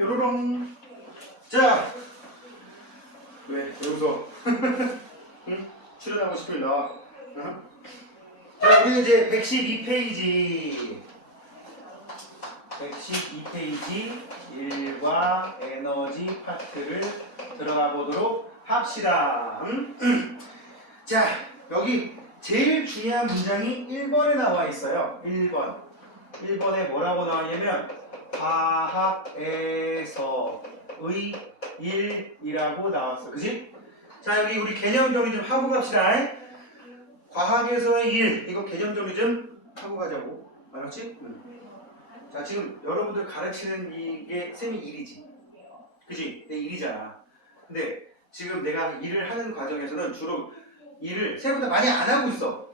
요로롱. 자, 왜 웃어? 응? 출연하고 싶으면 나와. 어? 자, 우리 이제 112페이지 112페이지 1과 에너지 파트를 들어가 보도록 합시다. 자, 여기 제일 중요한 문장이 1번에 나와 있어요. 1번에 뭐라고 나왔냐면 과학에서의 일이라고 나왔어. 그지? 자, 여기 우리 개념 정리 좀 하고 갑시다. 과학에서의 일, 이거 개념 정리 좀 하고 가자고. 알았지? 자, 지금 여러분들 가르치는 이게 쌤이 일이지. 그지? 내 일이잖아. 근데 지금 내가 일을 하는 과정에서는 주로 일을 생각보다 많이 안 하고 있어.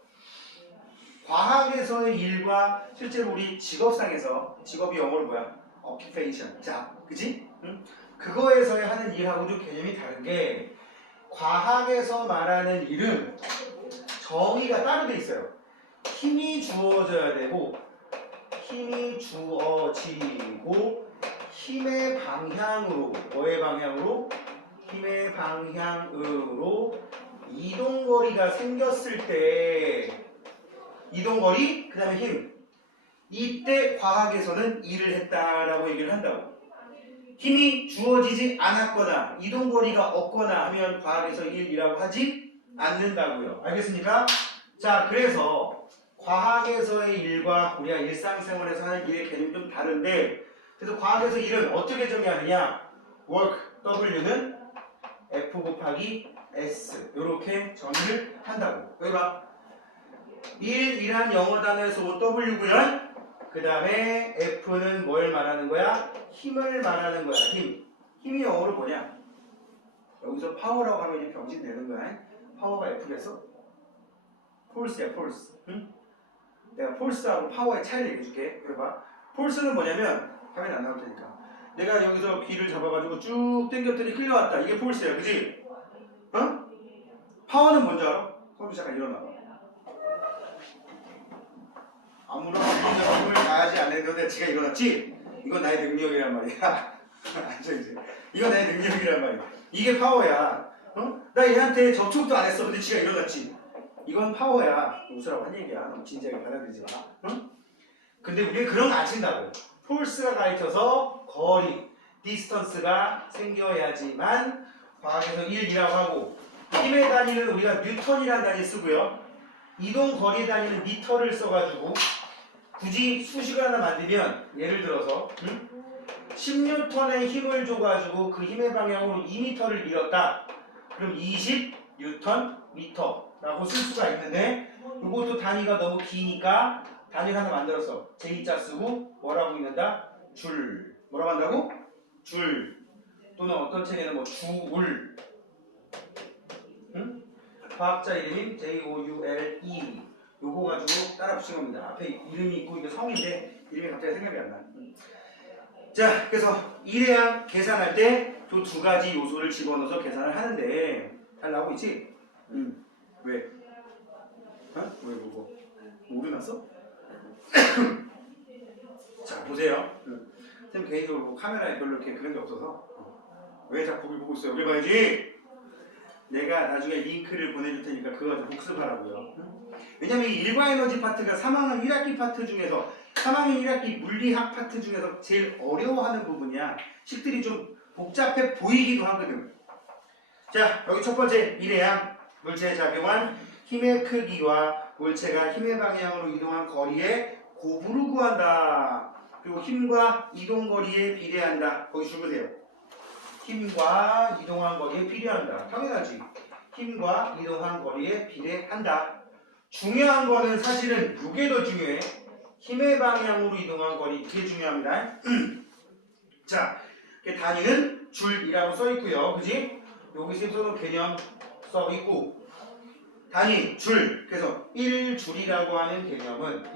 과학에서의 일과 실제로 우리 직업상에서, 직업이 영어로 뭐야? occupation. 자, 그지? 응? 그거에서의 하는 일하고 좀 개념이 다른 게, 과학에서 말하는 일은 정의가 따로 돼 있어요. 힘이 주어져야 되고, 힘이 주어지고, 힘의 방향으로, 뭐의 방향으로? 힘의 방향으로 이동거리가 생겼을 때, 이동거리, 그 다음에 힘. 이때 과학에서는 일을 했다라고 얘기를 한다고. 힘이 주어지지 않았거나 이동거리가 없거나 하면 과학에서 일이라고 하지 않는다고요. 알겠습니까? 자, 그래서 과학에서의 일과 우리가 일상생활에서 하는 일의 개념이 좀 다른데, 그래서 과학에서 일은 어떻게 정의하느냐? work, W는 F 곱하기 S, 이렇게 정의를 한다고. 여기 봐. 일이란 영어 단어에서 온 W고요. 그 다음에 F는 뭘 말하는 거야? 힘을 말하는 거야. 힘. 힘이 영어로 뭐냐? 여기서 파워라고 하면 이제 병신 되는 거야. 파워가 F겠어? 폴스야, 폴스. 응? 내가 폴스하고 파워의 차이를 얘기해줄게. 그래 봐. 폴스는 뭐냐면, 화면 안 나올 테니까. 내가 여기서 귀를 잡아가지고 쭉 당겼더니 끌려왔다. 이게 폴스야. 그지? 어? 파워는 뭔지 알아? 성주 잠깐 일어나봐. 아무런 행동을 다하지 않았는데 지가 일어났지? 이건 나의 능력이란 말이야. 앉아 이제. 이건 나의 능력이란 말이야. 이게 파워야. 어? 나 얘한테 접촉도 안 했어. 근데 지가 일어났지? 이건 파워야. 웃으라고 한 얘기야. 너무 진지하게 받아들이지 마. 응? 근데 우리는 그런 거 안 친다고. 폴스가 가르쳐서 거리, 디스턴스가 생겨야지만 과학에서 1이라고 하고, 힘의 단위는 우리가 뉴턴이라는 단위 쓰고요. 이동 거리 단위는 미터를 써가지고, 굳이 수식을 하나 만들면, 예를 들어서 10N의 힘을 줘가지고 그 힘의 방향으로 2m를 밀었다. 그럼 20N 미터라고 쓸 수가 있는데, 이것도 단위가 너무 기니까 단위 하나 만들었어. J자 쓰고 뭐라고 읽는다? 줄. 뭐라고 한다고? 줄. 또는 어떤 책에는 뭐 주울. 응? 과학자 이름인 JOULE. 요거 가지고 따라 붙인 겁니다. 앞에 이름이 있고 이게 성인데 이름이 갑자기 생각이 안 나. 자, 그래서 일회항 계산할 때 그 두 가지 요소를 집어넣어서 계산을 하는데, 잘 나오고 있지? 왜? 어? 왜 그거? 오류 났어? 자, 보세요. 쌤 개인적으로 카메라에 별로 이렇게 그런 게 없어서. 왜 자꾸 거기 보고 있어요? 여기 봐야지. 내가 나중에 링크를 보내줄 테니까 그거 좀 복습하라고요. 왜냐면 이 일과에너지 파트가 3학년 1학기 파트 중에서, 3학년 1학기 물리학 파트 중에서 제일 어려워하는 부분이야. 식들이 좀 복잡해 보이기도 하거든. 자, 여기 첫 번째 일회항. 물체에 작용한 힘의 크기와 물체가 힘의 방향으로 이동한 거리의 곱으로 구한다. 그리고 힘과 이동 거리에 비례한다. 거기 줄으세요. 힘과 이동한 거리에 비례한다. 당연하지. 힘과 이동한 거리에 비례한다. 중요한 거는 사실은 이게 더 중요해. 힘의 방향으로 이동한 거리, 이게 중요합니다. 자, 단위는 줄이라고 써 있고요. 그지? 여기 써놓은 개념 써 있고, 단위, 줄. 그래서 1줄이라고 하는 개념은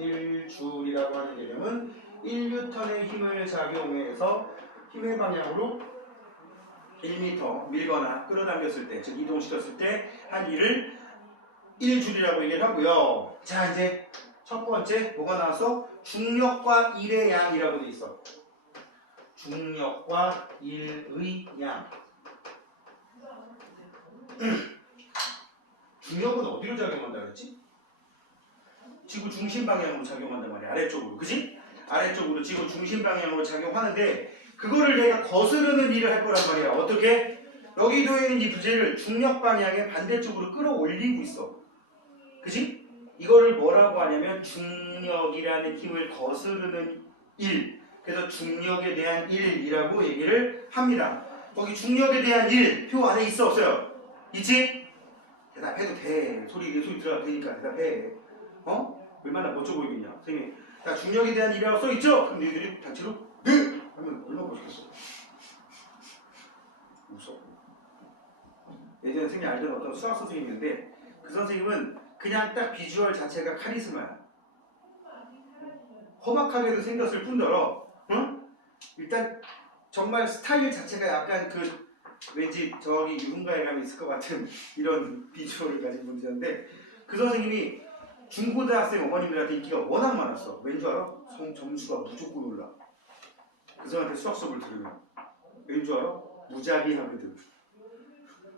1N의 힘을 작용해서 힘의 방향으로 1m 밀거나 끌어당겼을 때, 즉 이동시켰을 때 한 일을 1줄이라고 얘기를 하고요. 자, 이제 첫 번째 뭐가 나왔어? 중력과 일의 양이라고 돼 있어. 중력과 일의 양. 중력은 어디로 작용한다 그랬지? 지구 중심 방향으로 작용한단 말이야. 아래쪽으로. 그지? 아래쪽으로 지구 중심 방향으로 작용하는데 그거를 내가 거스르는 일을 할 거란 말이야. 어떻게? 여기 놓여 있는 이 부재를 중력 방향의 반대쪽으로 끌어올리고 있어. 그지? 이거를 뭐라고 하냐면 중력이라는 힘을 거스르는 일. 그래서 중력에 대한 일이라고 얘기를 합니다. 거기 중력에 대한 일 표 안에 있어 없어요? 있지? 대답해도 돼. 소리 들어가도 되니까 대답해. 얼마나 멋져 보이겠냐. 선생님, 자, 중력에 대한 일이라고 써있죠? 그럼 너희들이 단체로 네! 하면 얼마나 멋있겠어. 무서워. 예전에 선생님이 알던 어떤 수학 선생님인데 그 선생님은 그냥 딱 비주얼 자체가 카리스마야. 험악하게도 생겼을 뿐더러 일단 정말 스타일 자체가 약간 그 왠지 저기 누군가에 감이 있을 것 같은 이런 비주얼을 가진 분이었는데 그 선생님이 중고등학생 어머님들한테 인기가 워낙 많았어. 왠 줄 알아? 점수가 무조건 올라. 그 사람한테 수학 수업을 들으면 왠 줄 알아? 무작위 하거든.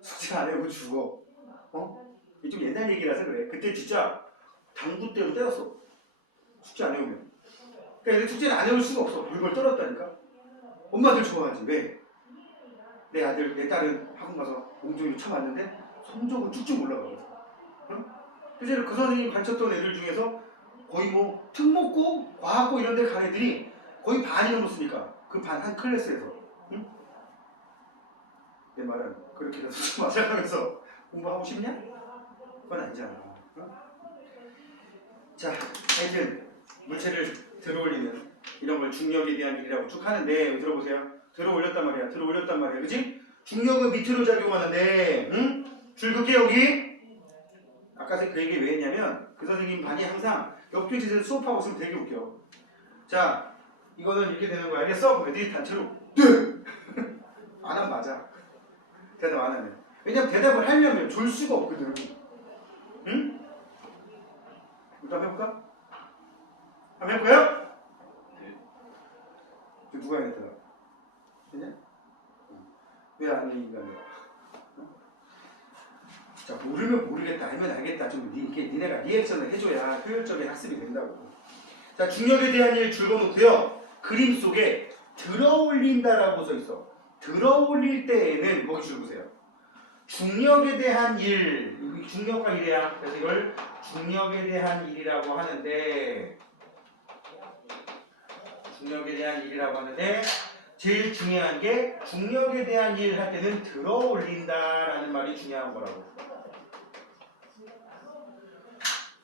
숙제 안 해고 죽어. 이게 좀 옛날 얘기라서 그래. 그때 진짜 당구 때로 때렸어. 숙제 안 해오면. 그러니까 숙제를 안 해올 수가 없어. 물걸 떨었다니까. 엄마들 좋아하지. 왜? 내 아들, 내 딸은 학원 가서 옹종이 쳐봤는데 성적은 쭉쭉 올라가거든. 그래서 그 선생님이 가르쳤던 애들 중에서 거의 뭐 특목고, 과학고 이런 데 간 애들이 거의 반이 넘었으니까. 그 반 한 클래스에서. 응? 내 말은 그렇게라도 맞아가면서 공부하고 싶냐? 그건 아니잖아. 자, 하여튼 물체를 들어올리는 이런 걸 중력에 대한 일이라고 쭉 하는데 들어보세요. 들어올렸단 말이야. 들어올렸단 말이야. 그치? 중력은 밑으로 작용하는데 줄긋게 여기 아까 그 얘기 왜 했냐면 그 선생님 반이 항상 옆교실에서 수업하고 있으면 되게 웃겨. 자, 이거는 이렇게 되는 거야. 알겠어? 그럼 애들이 단체로 네! 안 하면 맞아. 대답 안 하면. 왜냐면 대답을 하려면 줄 수가 없거든. 응? 일단 해볼까? 한번 해볼까요? 네. 누가 해야 되나? 했냐? 왜 안 해, 인간이야? 자, 모르면 모르겠다, 알면 알겠다. 좀 니네가 리액션을 해줘야 효율적인 학습이 된다고. 자, 중력에 대한 일 줄거놓고요. 그림 속에 들어올린다라고 써있어. 들어올릴 때에는 거기 줄 보세요. 중력에 대한 일, 중력과 일이야. 그래서 이걸 중력에 대한 일이라고 하는데 중력에 대한 일이라고 하는데 제일 중요한 게 중력에 대한 일 할 때는 들어올린다라는 말이 중요한 거라고.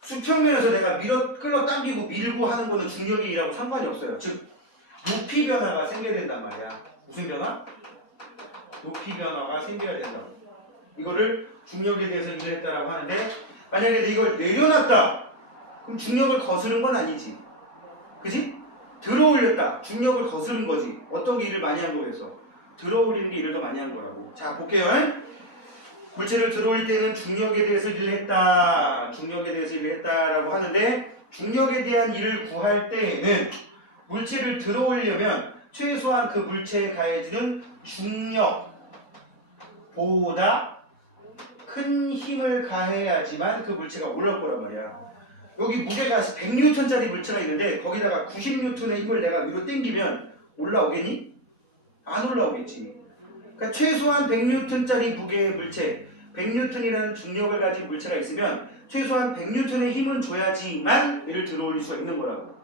수평면에서 내가 끌어당기고 밀고 하는 거는 중력의 일하고 상관이 없어요. 즉 높이 변화가 생겨야 된단 말이야. 무슨 변화? 높이 변화가 생겨야 된다고. 이거를 중력에 대해서 일을 했다라고 하는데 만약에 이걸 내려놨다. 그럼 중력을 거스른 건 아니지. 그지? 들어올렸다. 중력을 거스른 거지. 어떤 게 일을 많이 한 거겠어? 들어올리는 게 일을 더 많이 한 거라고. 자, 볼게요. 물체를 들어올릴 때는 중력에 대해서 일을 했다. 중력에 대해서 일을 했다라고 하는데 중력에 대한 일을 구할 때에는 물체를 들어올리려면 최소한 그 물체에 가해지는 중력보다 큰 힘을 가해야지만 그 물체가 올라올 거란 말이야. 여기 무게가 100N짜리 물체가 있는데 거기다가 90N의 힘을 내가 위로 당기면 올라오겠니? 안 올라오겠지. 그러니까 최소한 100N짜리 무게의 물체, 100N이라는 중력을 가진 물체가 있으면 최소한 100N의 힘은 줘야지만 얘를 들어올릴 수가 있는 거라고.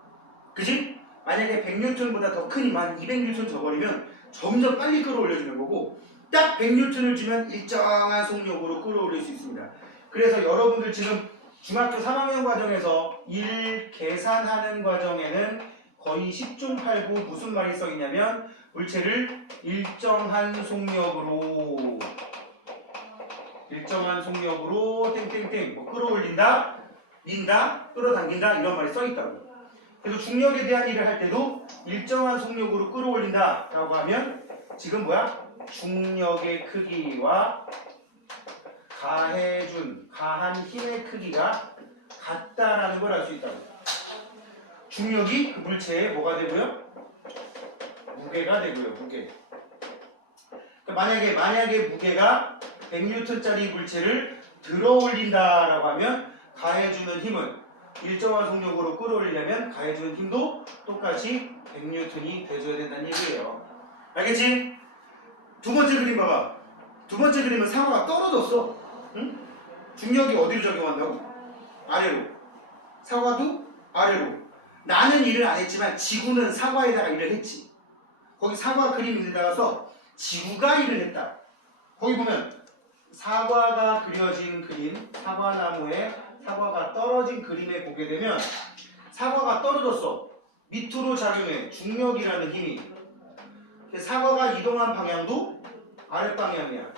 그지? 만약에 100N보다 더 큰 힘, 한 200N 줘버리면 점점 빨리 끌어올려주는 거고 딱 100N을 주면 일정한 속력으로 끌어올릴 수 있습니다. 그래서 여러분들 지금 중학교 3학년 과정에서 일 계산하는 과정에는 거의 10중 8구 무슨 말이 써있냐면 물체를 일정한 속력으로 땡땡땡 뭐 끌어올린다, 민다, 끌어당긴다 이런 말이 써있다고. 그래서 중력에 대한 일을 할 때도 일정한 속력으로 끌어올린다 라고 하면 지금 뭐야? 중력의 크기와 가한 힘의 크기가 같다라는 걸 알 수 있다고. 중력이 그 물체에 뭐가 되고요? 무게가 되고요. 무게. 그러니까 만약에 무게가 100N짜리 물체를 들어 올린다라고 하면 가해주는 힘은 일정한 속력으로 끌어올리려면 가해주는 힘도 똑같이 100N이 돼줘야 된다는 얘기예요. 알겠지? 두 번째 그림 봐봐. 두 번째 그림은 상어가 떨어졌어. 응? 중력이 어디로 적용한다고? 아래로. 사과도 아래로. 나는 일을 안 했지만 지구는 사과에다가 일을 했지. 거기 사과 그림 있는다가서 지구가 일을 했다. 거기 보면 사과가 그려진 그림, 사과나무에 사과가 떨어진 그림에 보게 되면 사과가 떨어졌어. 밑으로 작용해. 중력이라는 힘이. 사과가 이동한 방향도 아랫방향이야.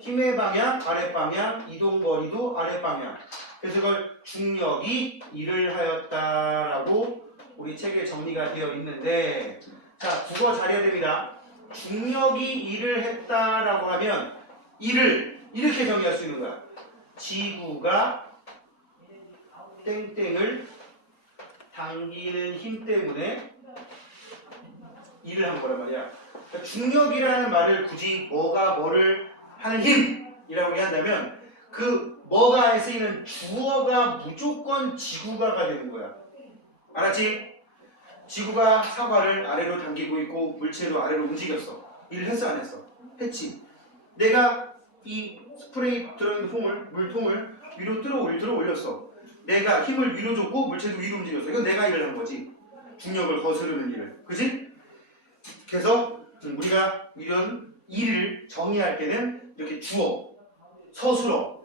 힘의 방향, 아랫방향, 이동거리도 아랫방향. 그래서 이걸 중력이 일을 하였다라고 우리 책에 정리가 되어 있는데, 자, 국어 잘해야 됩니다. 중력이 일을 했다라고 하면 일을 이렇게 정의할 수 있는 거야. 지구가 땡땡을 당기는 힘 때문에 일을 한 거란 말이야. 그러니까 중력이라는 말을 굳이 뭐가 뭐를 하는 힘이라고 한다면 그 뭐가에 쓰이는 주어가 무조건 지구가가 되는 거야. 알았지? 지구가 사과를 아래로 당기고 있고 물체도 아래로 움직였어. 일을 했어 안 했어? 했지. 내가 이 스프레이 들어있는 물통을 위로 들어 올렸어. 내가 힘을 위로 줬고 물체도 위로 움직였어. 이건 내가 일을 한 거지. 중력을 거스르는 일을. 그지? 그래서 우리가 이런 일을 정의할 때는 이렇게 주어, 서술어,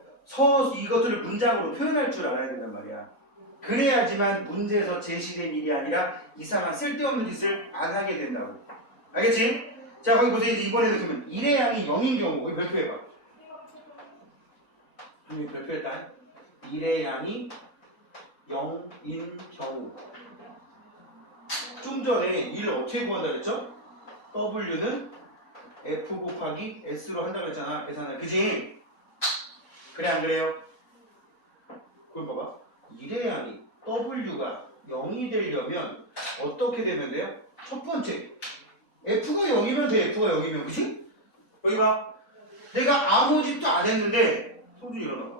이것들을 문장으로 표현할 줄 알아야 된단 말이야. 그래야지만 문제에서 제시된 일이 아니라 이상한 쓸데없는 짓을 안 하게 된다고. 알겠지? 자, 거기 보세요. 이번에는 그러면 1의 양이 0인 경우 거기 발표해봐. 여기 발표했다. 1의 양이 0인 경우. 좀 전에 1을 어떻게 구한다 그랬죠? W는 F 곱하기 S로 한다고 했잖아. 계산을. 그지? 그래 안 그래요? 그럼 봐봐. 1의 양이 W가 0이 되려면 어떻게 되면 돼요? 첫 번째 F가 0이면 돼. F가 0이면. 그치? 여기 봐. 내가 아무 짓도 안 했는데 소주 일어나봐.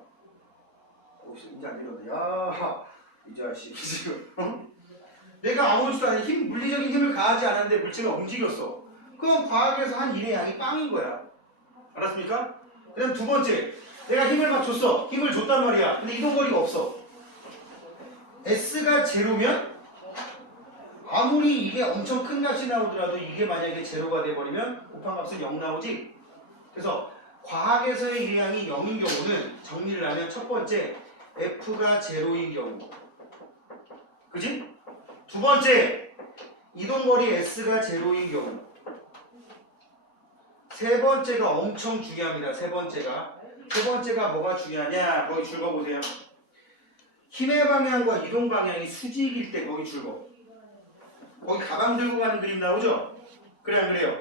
이제 안 일어나. 야, 이 자식 지금 내가 아무 짓도 안 했는데 물리적인 힘을 가하지 않았는데 물체가 움직였어. 그럼 과학에서 한 1의 양이 빵인 거야. 알았습니까? 그 다음 두 번째, 내가 힘을 막 줬어. 힘을 줬단 말이야. 근데 이동거리가 없어. S가 제로면 아무리 이게 엄청 큰 값이 나오더라도 이게 만약에 제로가 돼버리면 곱한 값은 0 나오지. 그래서 과학에서의 1의 양이 0인 경우는 정리를 하면 첫 번째 F가 제로인 경우. 그지? 두 번째 이동거리 S가 제로인 경우. 세 번째가 엄청 중요합니다. 세 번째가 뭐가 중요하냐? 거기 줄거보세요. 힘의 방향과 이동 방향이 수직일 때 거기 줄거. 거기 가방 들고 가는 그림 나오죠? 그래 안 그래요?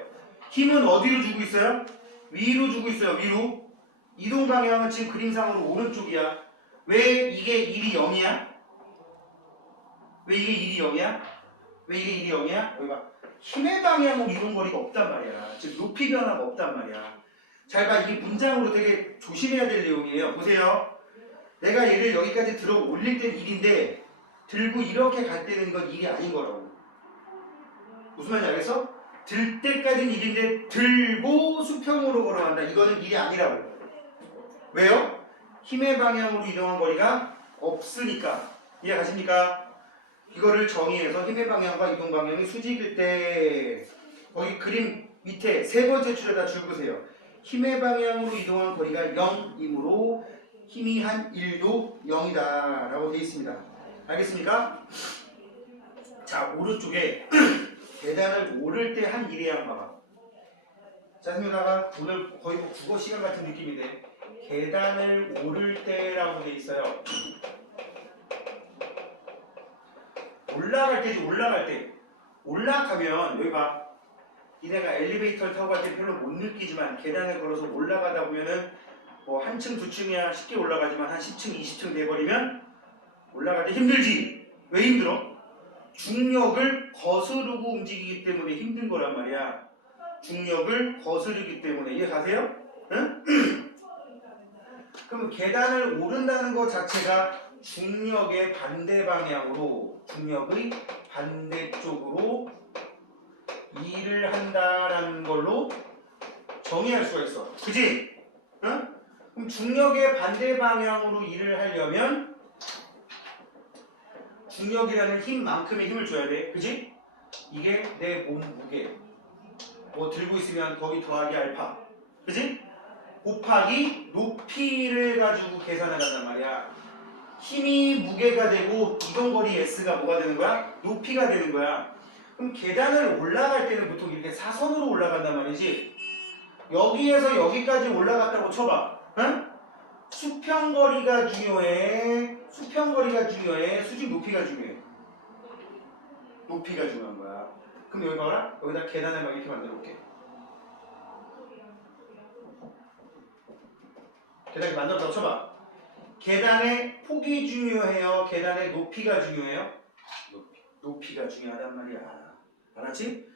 힘은 어디로 주고 있어요? 위로 주고 있어요. 위로. 이동 방향은 지금 그림상으로 오른쪽이야. 왜 이게 1이 0이야? 왜 이게 1이 0이야? 왜 이게 1이 0이야? 여기 봐. 힘의 방향으로 이동거리가 없단 말이야. 즉 높이 변화가 없단 말이야. 잘 봐. 이게 문장으로 되게 조심해야 될 내용이에요. 보세요. 내가 얘를 여기까지 들어 올릴 땐 1인데 들고 이렇게 갈 때는 이건 1이 아닌 거라고. 무슨 말인지 알겠어? 들 때까지는 1인데 들고 수평으로 걸어간다. 이거는 1이 아니라고. 왜요? 힘의 방향으로 이동한 거리가 없으니까. 이해가십니까? 이거를 정의해서 힘의 방향과 이동 방향이 수직일 때 거기 그림 밑에 세 번째 줄에다 줄 보세요. 힘의 방향으로 이동한 거리가 0이므로 힘이 한 1도 0이다 라고 되어 있습니다. 알겠습니까? 자, 오른쪽에 계단을 오를 때 한 1의 양 봐봐. 자, 선생님다가 오늘 거의 뭐 국어 시간 같은 느낌인데 계단을 오를 때라고 되어 있어요. 올라갈 때지. 올라갈 때 올라가면 여기 봐. 니네가 엘리베이터를 타고 갈 때 별로 못 느끼지만 계단을 걸어서 올라가다 보면은 뭐 한 층 두 층이야 쉽게 올라가지만 한 10층 20층 돼버리면 올라갈 때 힘들지. 왜 힘들어? 중력을 거스르고 움직이기 때문에 힘든 거란 말이야. 중력을 거스르기 때문에. 이해 가세요? 응? 그럼 계단을 오른다는 것 자체가 중력의 반대 방향으로, 중력의 반대쪽으로 일을 한다라는 걸로 정의할 수가 있어. 그지? 응? 그럼 중력의 반대 방향으로 일을 하려면 중력이라는 힘만큼의 힘을 줘야 돼. 그지? 이게 내 몸 무게. 뭐 들고 있으면 거기 더하기 알파. 그지? 곱하기 높이를 가지고 계산을 한단 말이야. 힘이 무게가 되고 이동거리 S가 뭐가 되는 거야? 높이가 되는 거야. 그럼 계단을 올라갈 때는 보통 이렇게 사선으로 올라간단 말이지. 여기에서 여기까지 올라갔다고 쳐봐. 응? 수평거리가 중요해? 수평거리가 중요해? 수직 높이가 중요해? 높이가 중요한 거야. 그럼 여기 봐라. 여기다 계단을 막 이렇게 만들어 볼게. 계단을 만들었다고 쳐봐. 계단의 폭이 중요해요? 계단의 높이가 중요해요? 높이가 중요하단 말이야. 알았지?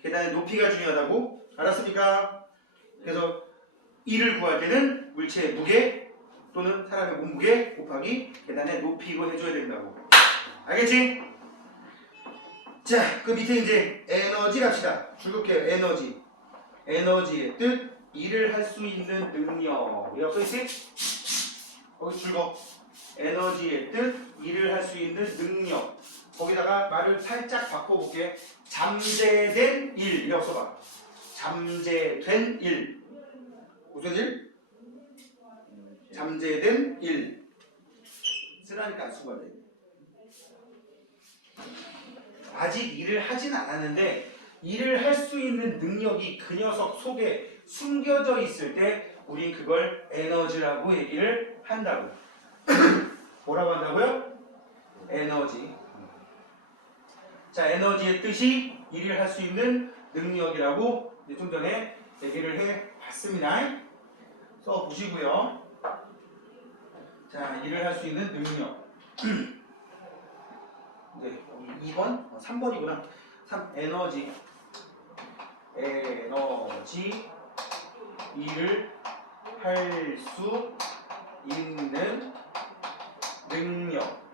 계단의 높이가 중요하다고? 알았습니까? 그래서 이를 구할 때는 물체의 무게 또는 사람의 몸무게 곱하기 계단의 높이로 해줘야 된다고. 알겠지? 자, 그 밑에 이제 에너지 갑시다. 줄글게요. 에너지. 에너지의 뜻, 일을 할 수 있는 능력. 이라고 써있지? 거기 줄거. 에너지의 뜻, 일을 할 수 있는 능력. 거기다가 말을 살짝 바꿔볼게. 잠재된 일. 이라고 써봐. 잠재된 일. 무슨 일? 잠재된 일. 쓰라니까 안 쓰고 돼. 아직 일을 하진 않았는데 일을 할 수 있는 능력이 그 녀석 속에 숨겨져 있을 때 우린 그걸 에너지라고 얘기를 한다고. 뭐라고 한다고요? 에너지. 자, 에너지의 뜻이 일을 할 수 있는 능력이라고 좀 전에 얘기를 해봤습니다. 써보시고요. 자, 일을 할 수 있는 능력. 네, 2번? 3번이구나. 3. 에너지. 에너지. 일을 할 수 있는 능력.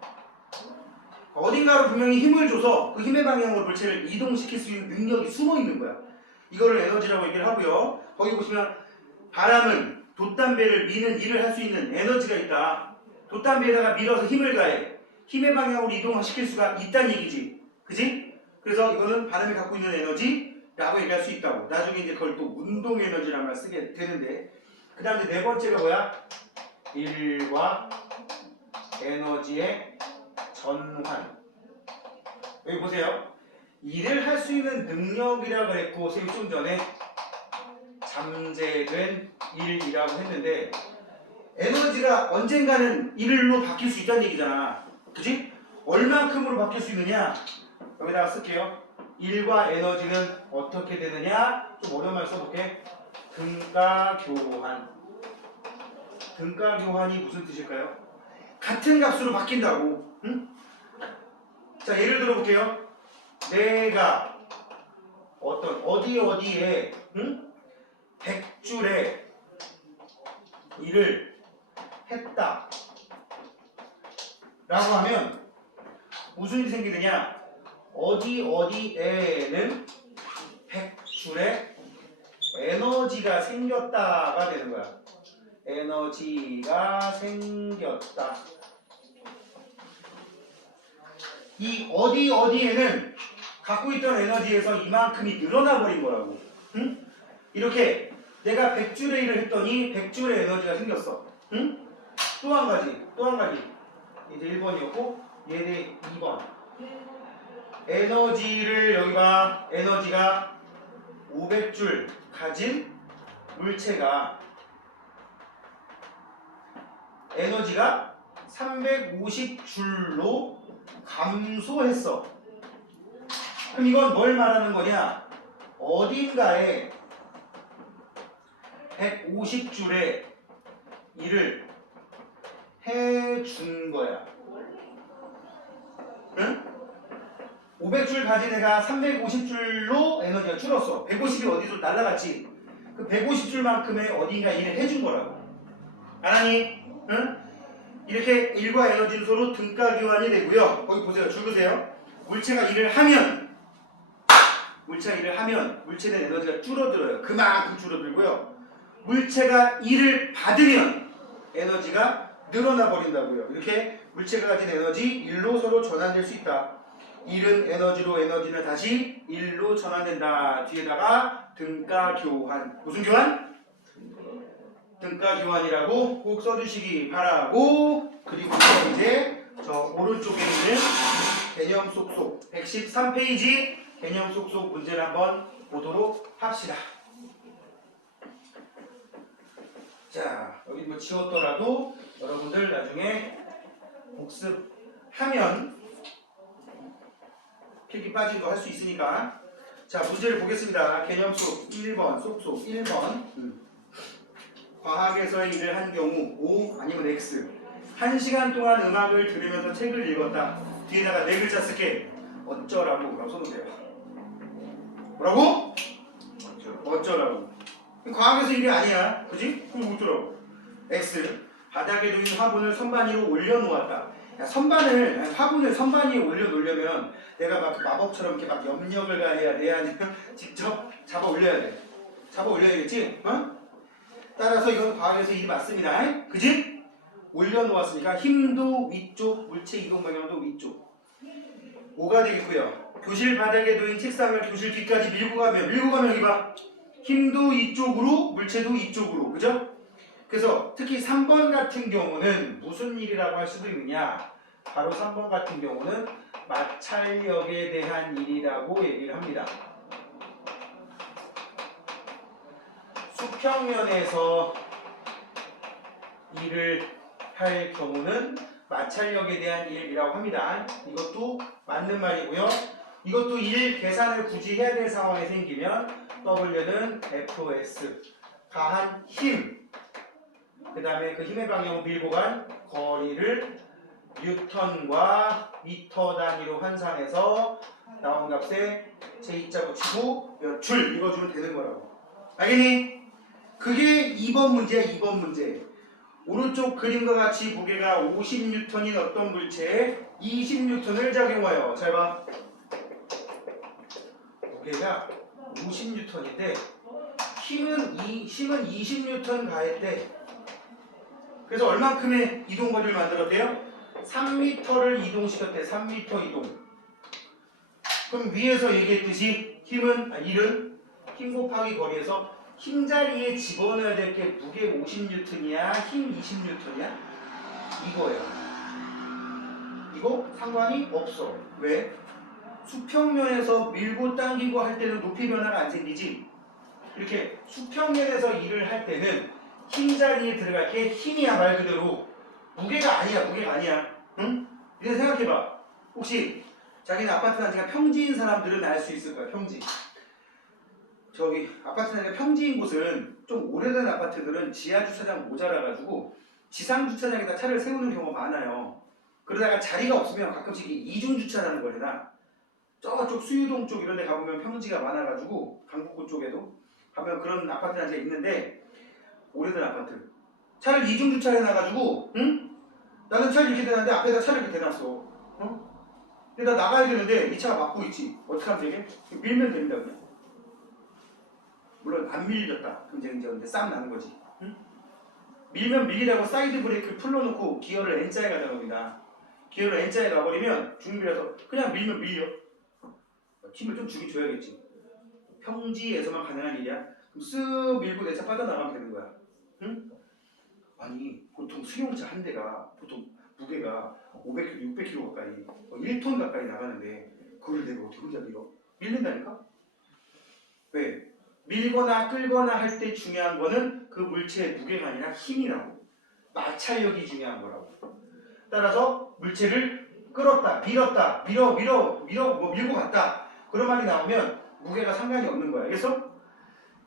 어딘가로 분명히 힘을 줘서 그 힘의 방향으로 물체를 이동시킬 수 있는 능력이 숨어 있는 거야. 이거를 에너지라고 얘기를 하고요. 거기 보시면 바람은 돛담배를 미는 일을 할 수 있는 에너지가 있다. 돛담배에다가 밀어서 힘을 가해. 힘의 방향으로 이동시킬 수가 있다는 얘기지. 그지? 그래서 이거는 바람이 갖고 있는 에너지라고 얘기할 수 있다고. 나중에 이제 그걸 또 운동 에너지라는 말 쓰게 되는데, 그 다음에 네 번째가 뭐야? 일과 에너지의 전환. 여기 보세요. 일을 할 수 있는 능력이라고 그랬고, 선생님 좀 전에 잠재된 일이라고 했는데, 에너지가 언젠가는 일로 바뀔 수 있다는 얘기잖아. 그치? 얼만큼으로 바뀔 수 있느냐? 여기다가 쓸게요. 일과 에너지는 어떻게 되느냐? 좀 어려운 말 써볼게. 등가교환. 등가교환이 무슨 뜻일까요? 같은 값으로 바뀐다고. 응? 자, 예를 들어 볼게요. 내가 어디에 100줄의 일을 했다 라고 하면 무슨 일이 생기느냐? 어디에는 100줄의 에너지가 생겼다가 되는 거야. 에너지가 생겼다. 이 어디에는 갖고 있던 에너지에서 이만큼이 늘어나 버린 거라고. 응? 이렇게 내가 100줄의 일을 했더니 100줄의 에너지가 생겼어. 응? 또 한 가지. 이제 1번이었고 얘네 2번. 에너지를 여기 봐. 에너지가 500줄 가진 물체가 에너지가 350줄로 감소했어. 그럼 이건 뭘 말하는 거냐? 어딘가에 150줄의 일을 해준 거야. 응? 500줄 가진 애가 350줄로 에너지가 줄었어. 150이 어디서 날라갔지? 그 150줄만큼의 어딘가 일을 해준 거라고. 알았니? 응? 이렇게 일과 에너지는 서로 등가 교환이 되고요. 거기 보세요. 줄 그세요. 물체가 일을 하면 물체는 에너지가 줄어들어요. 그만큼 줄어들고요. 물체가 일을 받으면 에너지가 늘어나 버린다고요. 이렇게 물체가 가진 에너지 일로 서로 전환될 수 있다. 일은 에너지로 에너지는 다시 일로 전환된다. 뒤에다가 등가 교환. 무슨 교환? 등가 교환이라고 꼭 써주시기 바라고. 그리고 이제 저 오른쪽에 있는 개념 속속 113페이지 개념 속속 문제를 한번 보도록 합시다. 자, 여기 뭐 지웠더라도 여러분들 나중에 복습하면 필기 빠진 거 할 수 있으니까. 자, 문제를 보겠습니다. 개념 속 1번, 속속 1번. 과학에서의 일을 한 경우 O 아니면 X. 1시간 동안 음악을 들으면서 책을 읽었다. 뒤에다가 네 글자 쓸게. 어쩌라고 라고 써놓으면 돼요. 뭐라고? 어쩌라고. 과학에서 일이 아니야. 그지? 그럼 어쩌라고. X. 바닥에 놓인 화분을 선반 위로 올려놓았다. 야, 화분을 선반 위에 올려놓으려면 내가 막 마법처럼 이렇게 막 염력을 가해야 돼. 아니면 직접 잡아 올려야 돼. 잡아 올려야겠지? 어? 따라서 이건 과학에서 일이 맞습니다. 그지? 올려놓았으니까 힘도 위쪽, 물체 이동 방향도 위쪽. 5가 되겠고요. 교실 바닥에 놓인 책상을 교실 뒤까지 밀고 가면 여기 봐. 힘도 이쪽으로, 물체도 이쪽으로. 그죠? 그래서 특히 3번 같은 경우는 무슨 일이라고 할 수도 있느냐? 바로 3번 같은 경우는 마찰력에 대한 일이라고 얘기를 합니다. 수평면에서 일을 할 경우는 마찰력에 대한 일이라고 합니다. 이것도 맞는 말이고요. 이것도 일 계산을 굳이 해야 될 상황이 생기면 W는 Fs 가한 힘, 그 다음에 그 힘의 방향을 밀고 간 거리를 뉴턴과 미터 단위로 환산해서 나온 값에 J자 붙이고 몇 줄 읽어주면 되는 거라고. 알겠니? 그게 2번 문제야. 2번 문제. 오른쪽 그림과 같이 무게가 50N인 어떤 물체에 20N을 작용하여. 잘 봐. 무게가 50N인데 힘은 20N 가했대. 그래서 얼만큼의 이동거리를 만들었대요? 3m를 이동시켰대. 3m 이동. 그럼 위에서 얘기했듯이 일은 힘 곱하기 거리에서 힘자리에 집어넣어야 될 게 무게 50N이야? 힘 20N이야? 이거예요. 이거 상관이 없어. 왜? 수평면에서 밀고 당기고 할 때는 높이 변화가 안 생기지. 이렇게 수평면에서 일을 할 때는 힘자리에 들어갈 게 힘이야. 말 그대로. 무게가 아니야. 응? 이제 생각해봐. 혹시 자기네 아파트 단지가 평지인 사람들은 알 수 있을 거야. 평지. 저기 아파트 단지가 평지인 곳은 좀 오래된 아파트들은 지하 주차장 모자라가지고 지상 주차장에다 차를 세우는 경우가 많아요. 그러다가 자리가 없으면 가끔씩 이중 주차라는 걸 해놔. 저쪽 수유동 쪽 이런 데 가보면 평지가 많아가지고 강북구 쪽에도 가면 그런 아파트 단지가 있는데 오래된 아파트 차를 이중 주차해 놔가지고 응? 나는 차를 이렇게 대놨는데 앞에다 차를 이렇게 대놨어. 어? 근데 나 나가야 되는데 이 차가 막고 있지. 어떻게 하면 되게? 밀면 됩니다. 그냥. 물론 안 밀렸다. 그럼 이제 싸움 나는 거지. 응? 밀면 밀리라고 사이드 브레이크를 풀러놓고 기어를 N자에 가다 겁니다. 기어를 N자에 가버리면 중밀려서 그냥 밀면 밀려. 힘을 좀 주긴 줘야겠지. 평지에서만 가능한 일이야. 그럼 쓱 밀고 내 차 빠져나가면 되는 거야. 응? 아니 보통 승용차 한 대가 보통 무게가 500kg, 600kg 가까이 1톤 가까이 나가는데 그걸 내가 어떻게 혼자 밀어? 밀린다니까? 왜? 밀거나 끌거나 할 때 중요한 거는 그 물체의 무게가 아니라 힘이라고. 마찰력이 중요한 거라고. 따라서 물체를 끌었다, 밀었다, 밀고 갔다. 그런 말이 나오면 무게가 상관이 없는 거야. 알겠어?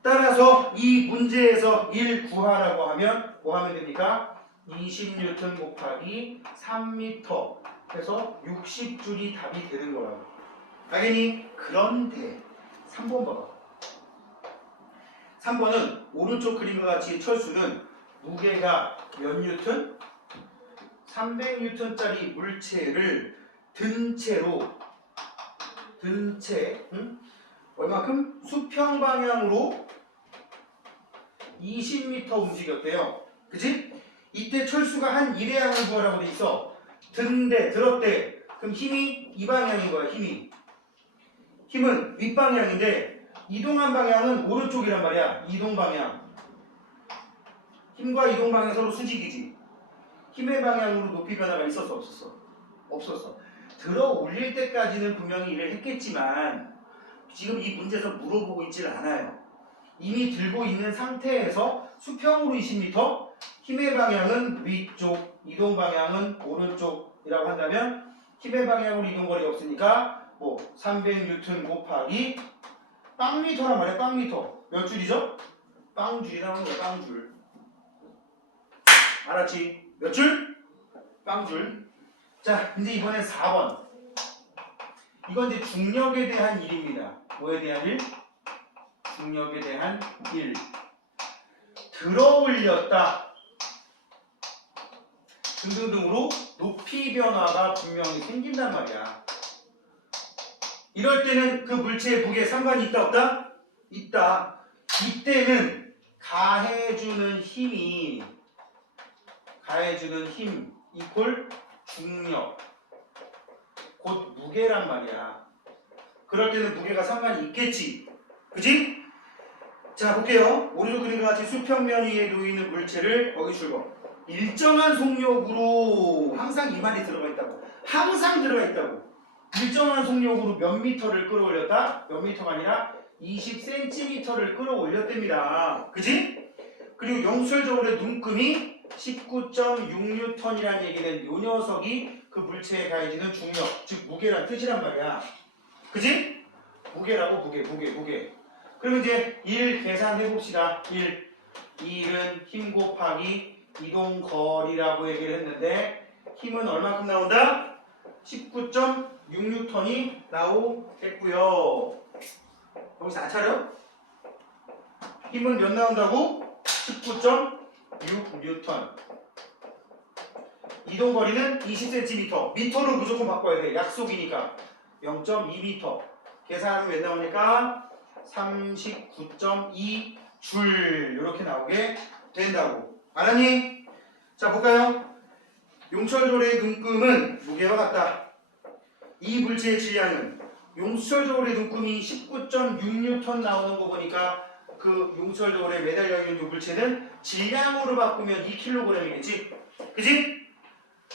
따라서 이 문제에서 1 구하라고 하면 뭐 하면 됩니까? 20N 곱하기 3m 해서 60줄이 답이 되는 거라고. 알겠니? 그런데 3번 봐봐. 3번은 오른쪽 그림과 같이 철수는 무게가 몇 뉴턴? 300뉴턴짜리 물체를 든 채 얼마큼? 수평 방향으로 20m 움직였대요. 그치? 이때 철수가 한 1의 양을 구하라고 돼 있어. 든대, 들었대. 그럼 힘이 이 방향인 거야, 힘이. 힘은 윗방향인데 이동한 방향은 오른쪽이란 말이야. 이동 방향. 힘과 이동 방향 서로 수직이지. 힘의 방향으로 높이 변화가 있었어, 없었어? 없었어. 들어 올릴 때까지는 분명히 일을 했겠지만 지금 이 문제에서 물어보고 있질 않아요. 이미 들고 있는 상태에서 수평으로 20m, 힘의 방향은 위쪽, 이동 방향은 오른쪽이라고 한다면 힘의 방향으로 이동 거리가 없으니까 뭐 300뉴턴 곱하기 빵미터란 말이야. 빵미터 몇 줄이죠? 빵줄이 나오는 거야. 빵줄. 알았지? 몇 줄? 빵줄. 자, 이제 이번엔 4번. 이건 이제 중력에 대한 일입니다. 뭐에 대한 일? 중력에 대한 일. 들어 올렸다. 등등등으로 높이 변화가 분명히 생긴단 말이야. 이럴 때는 그 물체의 무게에 상관이 있다 없다? 있다. 이때는 가해주는 힘 이퀄 중력 곧 무게란 말이야. 그럴 때는 무게가 상관이 있겠지. 그지? 자, 볼게요. 오른쪽 그림과 같이 수평면 위에 놓이는 물체를 거기 출거. 일정한 속력으로 항상 이 말이 들어가 있다고. 항상 들어가 있다고. 일정한 속력으로 몇 미터를 끌어올렸다? 몇 미터가 아니라 20cm를 끌어올렸답니다. 그지? 그리고 영출적으로 눈금이 19.6N이라는 얘기는 요 녀석이 그 물체에 가해지는 중력, 즉 무게란 뜻이란 말이야. 그지? 무게라고 무게. 그럼 이제 1 계산해 봅시다. 1은 힘 곱하기 이동 거리라고 얘기를 했는데 힘은 얼마큼 나온다? 19.6N이 나오겠고요. 여기서 안 차려? 힘은 몇 나온다고? 19.6N. 이동 거리는 20cm. 미터로 무조건 바꿔야 돼. 약속이니까. 0.2m. 계산하면 몇 나오니까? 39.2줄 이렇게 나오게 된다고. 알았니? 자, 볼까요? 용철조례의 눈금은 무게와 같다. 이 물체의 질량은 용철조례의 눈금이 19.6N 나오는 거 보니까 그 용철조례에 매달려 있는 이 물체는 질량으로 바꾸면 2kg이겠지? 그지?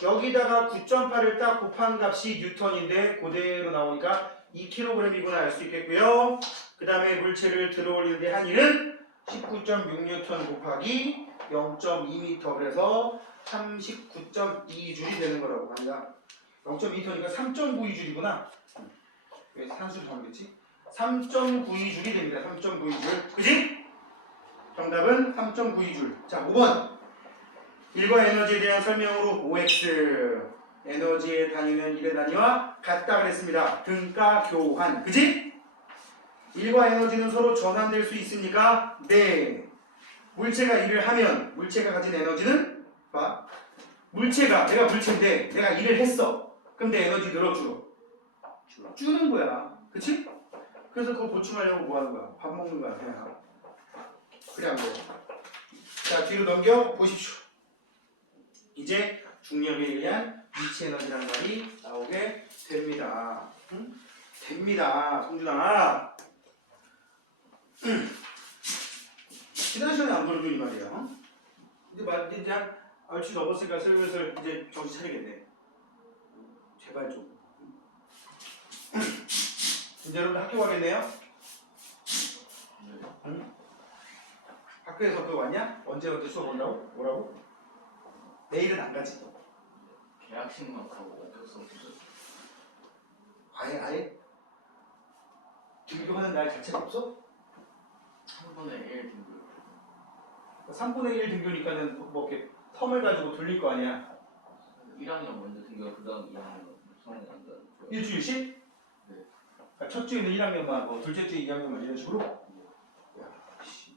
여기다가 9.8을 딱 곱한 값이 뉴턴인데 그대로 나오니까 2kg이구나 알 수 있겠고요. 그 다음에 물체를 들어올리는데 한 일은 19.6N 곱하기 0.2m 그래서 39.2줄이 되는 거라고 합니다. 0.2N이니까 3.92줄이구나. 왜 산수를 잘못했지? 3.92줄이 됩니다. 3.92줄. 그지? 정답은 3.92줄. 자, 5번. 일과 에너지에 대한 설명으로 OX. 에너지의 단위는 1의 단위와 같다 그랬습니다. 등가 교환. 그지? 1과 에너지는 서로 전환될 수 있습니까? 네. 물체가 일을 하면 물체가 가진 에너지는 봐. 내가 물체인데 내가 일을 했어. 그럼 내 에너지 늘어 줄어? 주는 거야. 그치? 그래서 그거 보충하려고 뭐 하는 거야? 밥 먹는 거야. 그냥. 그래 안 돼. 자, 뒤로 넘겨 보십시오. 이제 중력에 의한 위치 에너지라는 말이 나오게 됩니다. 응? 됩니다. 성준아. 지난 시간에 안 보여준 이 말이야. 어? 이제 한 얼추 넘었으니까 슬슬 이제 정신 차리겠네. 제발 좀. 이제 여러분 학교 가겠네요? 응? 학교에서 그거 왔냐? 언제 수업 온다고? 뭐라고? 내일은 안 가지. 계약식만 하고 어쩔 수 없어. 아예 등교하는 날 자체가 없어? 3분의 1 등급. 3분의 1 등교니까는 뭐 이렇게 텀을 가지고 돌릴 거 아니야? 1학년 먼저 등교, 그 다음 2학년 수학년 안 가는. 일주일씩? 네. 그러니까 첫 주에는 1학년만, 뭐 둘째 주에 2학년만 이런 식으로. 야, 씨.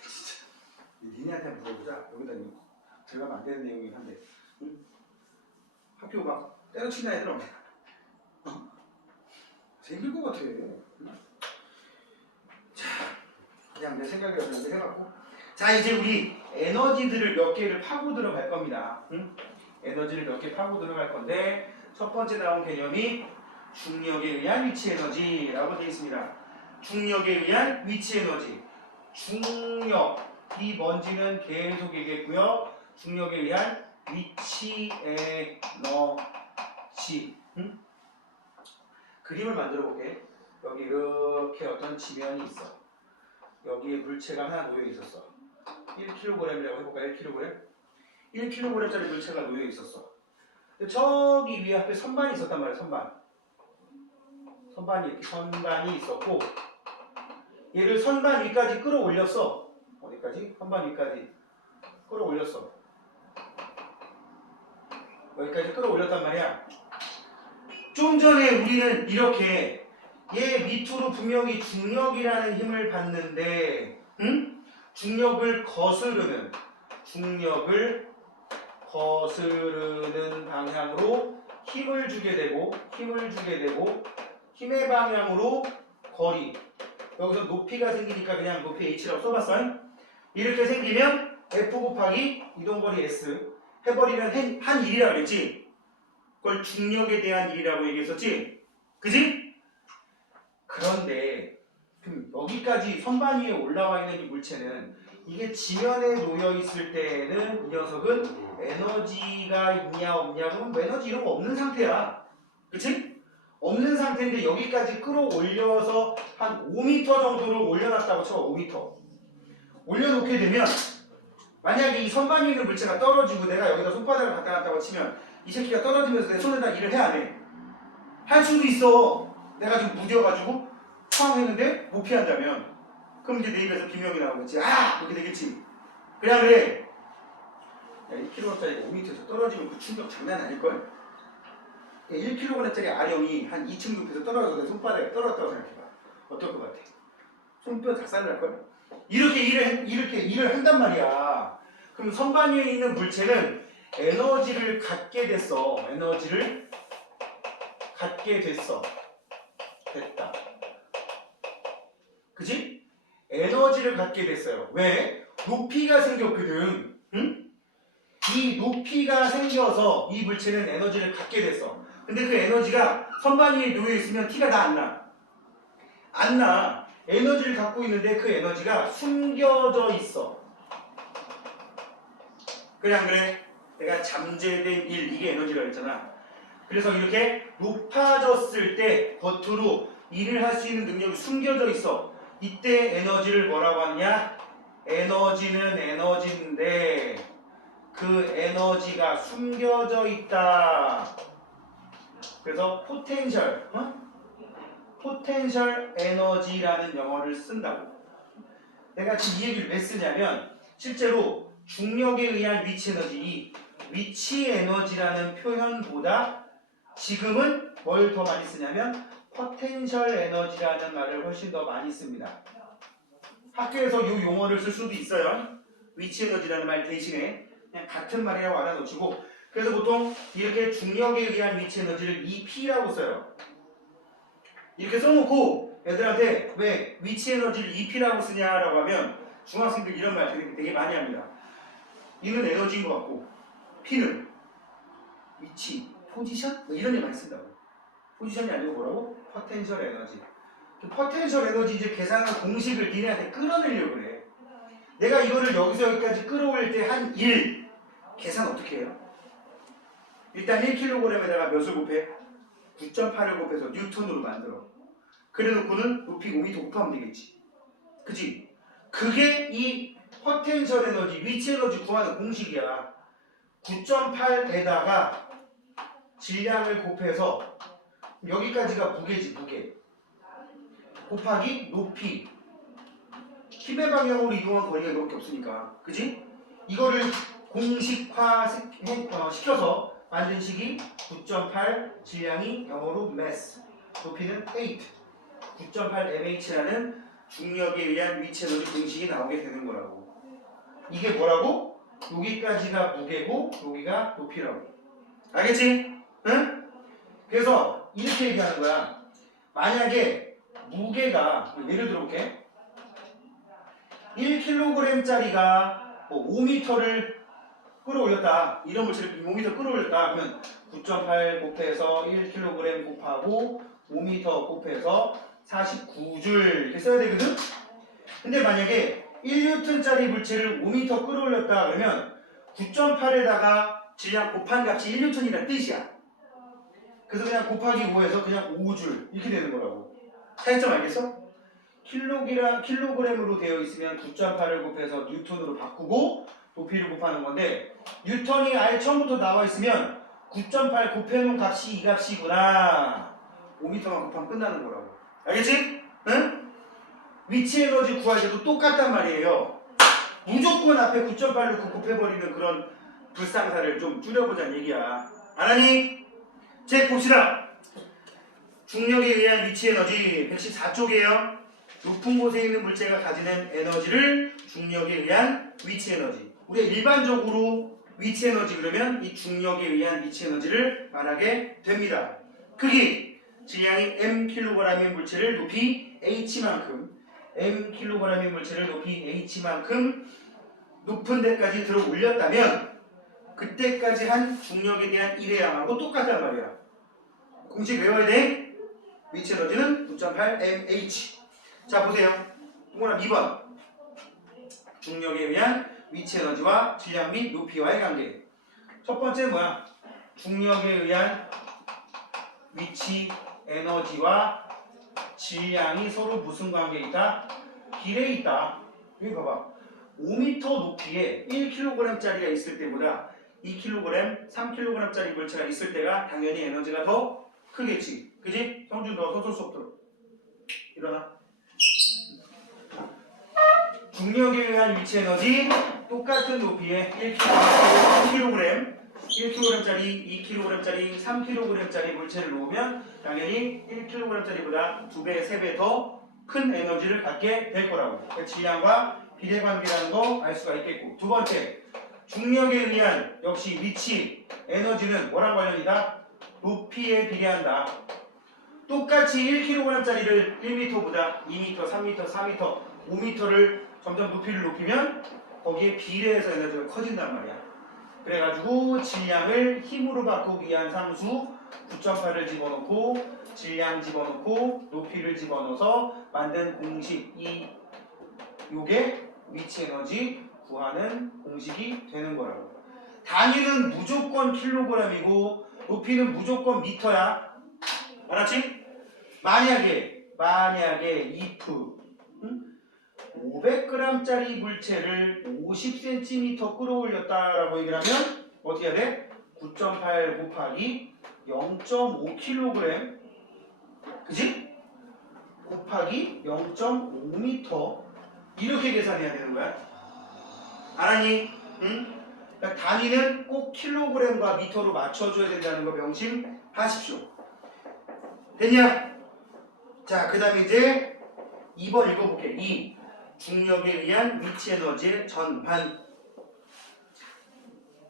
진짜. 니네한테 물어보자. 여기다 이거 들어가면 안 되는 내용이긴 한데. 응? 학교 막 때려치는 애들 없냐? 생길 것 같아. 응? 자, 그냥 내 생각이라서 그냥 해갖고. 자, 이제 우리 에너지들을 몇 개를 파고 들어갈 겁니다. 응? 에너지를 몇 개 파고 들어갈 건데, 첫 번째 나온 개념이 중력에 의한 위치 에너지라고 되어 있습니다. 중력에 의한 위치 에너지. 중력이 뭔지는 계속 얘기했고요. 중력에 의한 위치 에너지. 응? 그림을 만들어 볼게. 여기 이렇게 어떤 지면이 있어. 여기에 물체가 하나 놓여 있었어. 1kg이라고 해볼까? 1kg? 1kg짜리 물체가 놓여 있었어. 근데 저기 위에 앞에 선반이 있었단 말이야. 선반이 있었고, 얘를 선반 위까지 끌어올렸어. 어디까지? 선반 위까지 끌어올렸어. 여기까지 끌어올렸단 말이야. 좀 전에 우리는 이렇게 얘 밑으로 분명히 중력이라는 힘을 받는데, 응? 중력을 거스르는 방향으로 힘을 주게 되고 힘의 방향으로 거리, 여기서 높이가 생기니까 그냥 높이 h라고 써봤어. 이렇게 생기면 f 곱하기 이동거리 s 해버리면 한 일이라고 그랬지. 그걸 중력에 대한 일이라고 얘기했었지. 그지? 그런데 그럼 여기까지 선반 위에 올라와 있는 이 물체는 이게 지면에 놓여 있을 때는 이 녀석은 에너지가 있냐 없냐 그러면 에너지 이런 거 없는 상태야. 그치? 없는 상태인데 여기까지 끌어올려서 한 5m 정도를 올려놨다고 쳐. 5m 올려놓게 되면 만약에 이 선반 위에 있는 물체가 떨어지고 내가 여기다 손바닥을 갖다 놨다고 치면 이 새끼가 떨어지면서 내 손에다 일을 해야 돼. 할 수도 있어. 내가 좀 무뎌가지고 팡 했는데 못 피한다면 그럼 이제 내 입에서 비명이 나오겠지. 아! 이렇게 되겠지. 그냥 그래. 야, 1kg짜리가 5m에서 떨어지면 그 충격 장난 아닐걸? 1kg짜리 아령이 한 2층 높이에서 떨어져서 내 손바닥에 떨어졌다고 생각해봐. 어떨 것 같아? 손뼈 작살날걸? 이렇게 일을 한단 말이야. 그럼 선반 위에 있는 물체는 에너지를 갖게 됐어. 됐다. 그지? 에너지를 갖게 됐어요. 왜? 높이가 생겼거든. 응? 이 높이가 생겨서 이 물체는 에너지를 갖게 됐어. 근데 그 에너지가 선반 위에 놓여 있으면 티가 나, 안 나? 안 나. 에너지를 갖고 있는데 그 에너지가 숨겨져 있어. 그냥 그래. 내가 잠재된 일, 이게 에너지라고 했잖아. 그래서 이렇게 높아졌을 때 겉으로 일을 할 수 있는 능력이 숨겨져 있어. 이때 에너지를 뭐라고 하느냐? 에너지는 에너지인데 그 에너지가 숨겨져 있다. 그래서 포텐셜, 포텐셜 에너지라는 영어를 쓴다고. 내가 지금 이 얘기를 왜 쓰냐면 실제로 중력에 의한 위치 에너지, 이 위치 에너지라는 표현보다 지금은 뭘 더 많이 쓰냐면 포텐셜 에너지라는 말을 훨씬 더 많이 씁니다. 학교에서 이 용어를 쓸 수도 있어요. 위치 에너지라는 말 대신에 그냥 같은 말이라고 알아놓으시고, 그래서 보통 이렇게 중력에 의한 위치 에너지를 EP라고 써요. 이렇게 써놓고 애들한테 왜 위치 에너지를 EP라고 쓰냐라고 하면 중학생들 이런 말 되게 많이 합니다. E는 에너지인 것 같고 P는 위치, 포지션? 뭐 이런 일 많이 쓴다고. 포지션이 아니고 뭐라고? 포텐셜 에너지. 그 포텐셜 에너지 이제 계산한 공식을 니네한테 끌어내려고 그래. 내가 이거를 여기서 여기까지 끌어올릴 때 한 1 계산 어떻게 해요? 일단 1kg에다가 몇을 곱해? 9.8을 곱해서 뉴턴으로 만들어. 그래놓고는 높이 5m 곱하면 되겠지. 그치? 그게 이 포텐셜 에너지, 위치 에너지 구하는 공식이야. 9.8에다가 질량을 곱해서 여기까지가 무게지, 무게. 곱하기 높이. 힘의 방향으로 이동한 거리가 이렇게 없으니까. 그지? 이거를 공식화 시켜서 만든 식이 9.8, 질량이 영어로 mass. 높이는 8. 9.8mh라는 중력에 의한 위치 에너지 공식이 나오게 되는 거라고. 이게 뭐라고? 여기까지가 무게고 여기가 높이라고. 알겠지? 응? 그래서 이렇게 얘기하는 거야. 만약에 무게가 예를 들어 볼게. 1kg짜리가 뭐 5m를 끌어올렸다. 이런 물체를 5m 끌어올렸다. 그러면 9.8 곱해서 1kg 곱하고 5m 곱해서 49줄 이렇게 써야 되거든? 근데 만약에 1N짜리 물체를 5m 끌어올렸다 그러면 9.8에다가 질량 곱한 값이 1N이란 뜻이야. 그래서 그냥 곱하기 5에서 그냥 5줄 이렇게 되는 거라고. 차이점 알겠어? 킬로그램으로 되어 있으면 9.8을 곱해서 뉴턴으로 바꾸고 높이를 곱하는 건데 뉴턴이 아예 처음부터 나와 있으면 9.8 곱해놓은 값이 이 값이구나. 5m만 곱하면 끝나는 거라고. 알겠지? 응? 위치 에너지 구할 때도 똑같단 말이에요. 무조건 앞에 9.8로 곱해버리는 그런 불상사를 좀 줄여보자는 얘기야. 알았니? 책 봅시다. 중력에 의한 위치 에너지 114쪽이에요. 높은 곳에 있는 물체가 가지는 에너지를 중력에 의한 위치 에너지. 우리가 일반적으로 위치 에너지 그러면 이 중력에 의한 위치 에너지를 말하게 됩니다. 크기, 질량이 mkg인 물체를 높이 h만큼 mkg인 물체를 높이 h만큼 높은 데까지 들어 올렸다면 그때까지 한 중력에 대한 일의 양하고 똑같단 말이야. 공식 외워야 돼. 위치 에너지는 9.8mh. 자 보세요. 동그라미 2번. 중력에 의한 위치 에너지와 질량 및 높이와의 관계. 첫 번째는 뭐야? 중력에 의한 위치 에너지와 질량이 서로 무슨 관계에 있다? 비례에 있다. 여기 봐봐. 5m 높이에 1kg짜리가 있을 때보다 2kg, 3kg짜리 물체가 있을 때가 당연히 에너지가 더 크겠지. 그지? 성준 너 소설 수업 들어. 일어나. 중력에 의한 위치 에너지 똑같은 높이에 1kg, 1kg짜리, 2kg짜리, 3kg짜리 물체를 놓으면 당연히 1kg짜리보다 2배, 3배 더 큰 에너지를 갖게 될 거라고. 그러니까 질량과 비례관계라는 거 알 수가 있겠고. 두 번째, 중력에 의한 역시 위치 에너지는 뭐랑 관련이다? 높이에 비례한다. 똑같이 1kg짜리를 1m보다 2m, 3m, 4m, 5m를 점점 높이를 높이면 거기에 비례해서 에너지가 커진단 말이야. 그래가지고 질량을 힘으로 바꾸기 위한 상수 9.8을 집어넣고 질량 집어넣고 높이를 집어넣어서 만든 공식 요게 위치 에너지 구하는 공식이 되는 거라고. 단위는 무조건 킬로그램이고 높이는 무조건 미터야. 알았지? 만약에 if 500g짜리 물체를 50cm 끌어올렸다라고 얘기를 하면 어떻게 해야 돼? 9.8 곱하기 0.5kg 그지? 곱하기 0.5m 이렇게 계산해야 되는 거야. 알았니? 응? 그러니까 단위는 꼭 킬로그램과 미터로 맞춰줘야 된다는 거 명심하십시오. 됐냐? 자, 그 다음에 이제 2번 읽어볼게. 2. 중력에 의한 위치 에너지의 전반.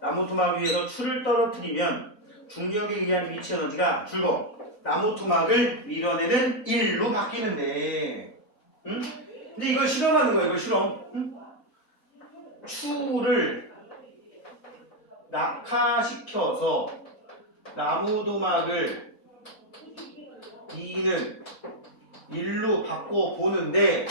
나무 토막 위에서 추를 떨어뜨리면 중력에 의한 위치 에너지가 줄고 나무 토막을 밀어내는 1로 바뀌는데, 응? 근데 이걸 실험하는 거야. 이걸 실험. 응? 추를 낙하시켜서 나무 토막을 미는 1로 바꿔 보는데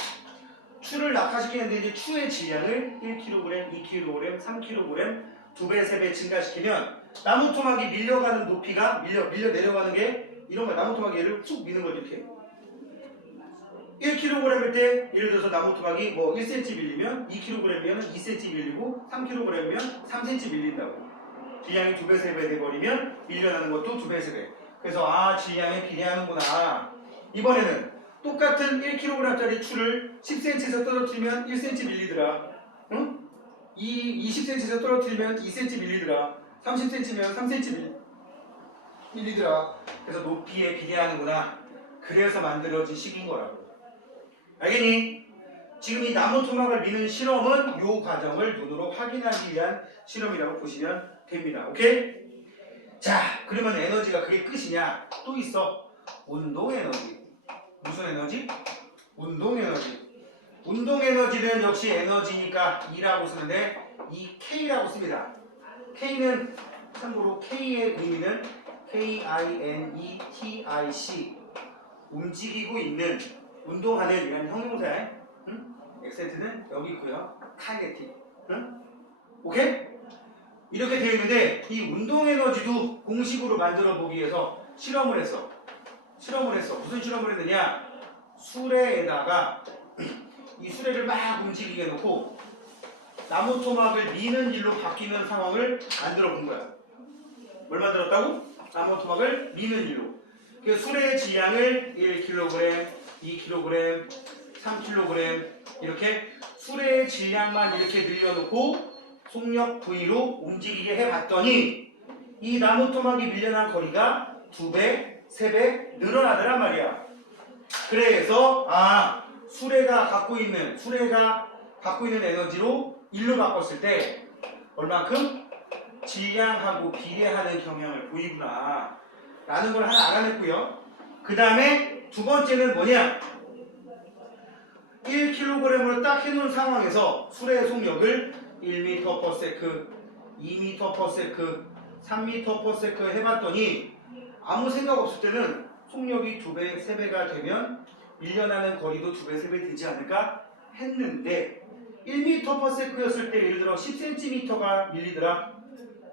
추를 낙하시키는데 이제 추의 질량을 1kg, 2kg, 3kg 2배, 3배 증가시키면 나무 토막이 밀려가는 높이가 밀려 내려가는 게 이런 거야. 나무 토막이 얘를 쑥 미는 거지 이렇게. 1kg일 때 예를 들어서 나무 토막이 뭐 1cm 밀리면 2kg이면 2cm 밀리고 3kg이면 3cm 밀린다고. 질량이 2배, 3배 돼버리면 밀려나는 것도 2배, 3배. 그래서 질량에 비례하는구나. 이번에는 똑같은 1kg짜리 추를 10cm에서 떨어뜨리면 1cm 밀리더라. 응? 20cm에서 떨어뜨리면 2cm 밀리더라. 30cm면 3cm 밀리더라. 그래서 높이에 비례하는구나. 그래서 만들어진 식인 거라고. 알겠니? 지금 이 나무 토막을 미는 실험은 이 과정을 눈으로 확인하기 위한 실험이라고 보시면 됩니다. 오케이? 자, 그러면 에너지가 그게 끝이냐? 또 있어. 운동 에너지. 무슨 에너지? 운동 에너지. 운동 에너지는 역시 에너지니까 E라고 쓰는데 이 K라고 씁니다. K는 참고로 K의 의미는 KINETIC 움직이고 있는 운동하는 이런 형용사에 액센트는 여기 있고요. 카이네틱. 오케이? 이렇게 되어 있는데 이 운동 에너지도 공식으로 만들어 보기 위해서 실험을 했어. 무슨 실험을 했느냐? 수레에다가 이 수레를 막 움직이게 해놓고 나무 토막을 미는 일로 바뀌는 상황을 만들어 본 거야. 뭘 만들었다고? 나무 토막을 미는 일로. 그 수레의 질량을 1kg, 2kg, 3kg 이렇게 수레의 질량만 이렇게 늘려놓고 속력 V로 움직이게 해봤더니 이 나무 토막이 밀려난 거리가 2배, 3배 늘어나더란 말이야. 그래서 수레가 갖고 있는 에너지로 일로 바꿨을 때 얼만큼 질량하고 비례하는 경향을 보이구나 라는 걸 하나 알아냈고요. 그 다음에 두 번째는 뭐냐? 1kg으로 딱 해놓은 상황에서 수레의 속력을 1m/s, 2m/s, 3m/s 해봤더니 아무 생각 없을 때는 속력이 2배, 3배가 되면 밀려나는 거리도 2배, 3배 되지 않을까 했는데 1m/s였을 때 예를 들어 10cm가 밀리더라.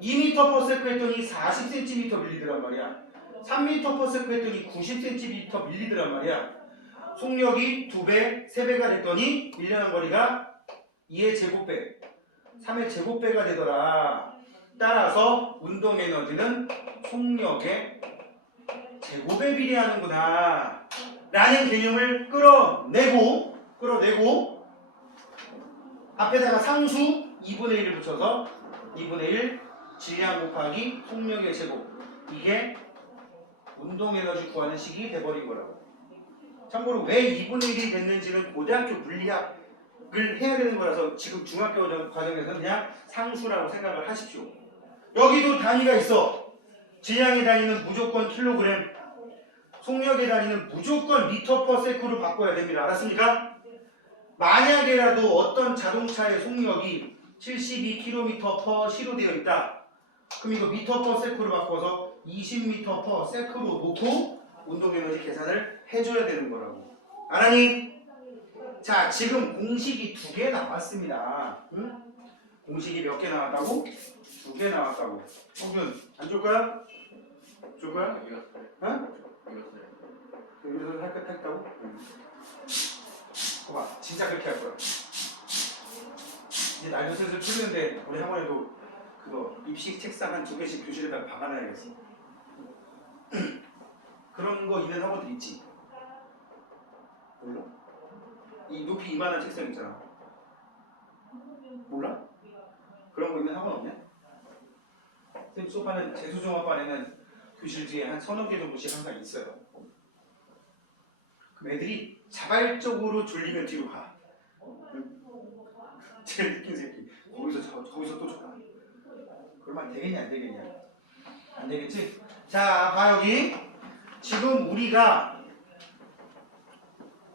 2m/s 했더니 40cm 밀리더란 말이야. 3m/s 했더니 90cm 밀리더란 말이야. 속력이 2배, 3배가 됐더니 밀려난 거리가 2의 제곱배, 3의 제곱배가 되더라. 따라서 운동 에너지는 속력의 제곱에 비례하는구나 라는 개념을 끌어내고 앞에다가 상수 2분의 1을 붙여서 2분의 1 질량 곱하기 속력의 제곱, 이게 운동 에너지 구하는 식이 돼버린 거라고. 참고로 왜 2분의 1이 됐는지는 고등학교 물리학을 해야 되는 거라서 지금 중학교 과정에서는 그냥 상수라고 생각을 하십시오. 여기도 단위가 있어. 질량의 단위는 무조건 킬로그램, 속력의 단위는 무조건 미터/s로 바꿔야 됩니다. 알았습니까? 만약에라도 어떤 자동차의 속력이 72km/s로 되어 있다. 그럼 이거 미터/s로 바꿔서 20m/s로 놓고 운동에너지 계산을 해줘야 되는 거라고. 알았니? 자, 지금 공식이 2개 나왔습니다. 응? 공식이 몇 개 나왔다고? 2개 나왔다고. 혹은 안 줄 거야? 줄 거야? 이겼어요. 어? 이겼어요. 여기서 했다고? 봐봐, 진짜 그렇게 할 거야. 이제 날도 슬슬 풀리는데 우리 학원에도 그거 입식 책상 한 2개씩 교실에다가 박아놔야겠어. 그런 거 있는 학원들 있지? 몰라? 이 높이 이만한 책상 있잖아. 몰라? 그런 거 있는 학원 없냐? 선생님 수업하는 재수종합반에는 교실 뒤에 한 3-4개 정도씩 항상 있어요. 그럼 애들이 자발적으로 졸리면 뒤로 가. 제일 느낀 새끼. 거기서 또 줬다. 그러면 안 되겠냐, 안 되겠냐? 안 되겠지? 자, 봐 여기. 지금 우리가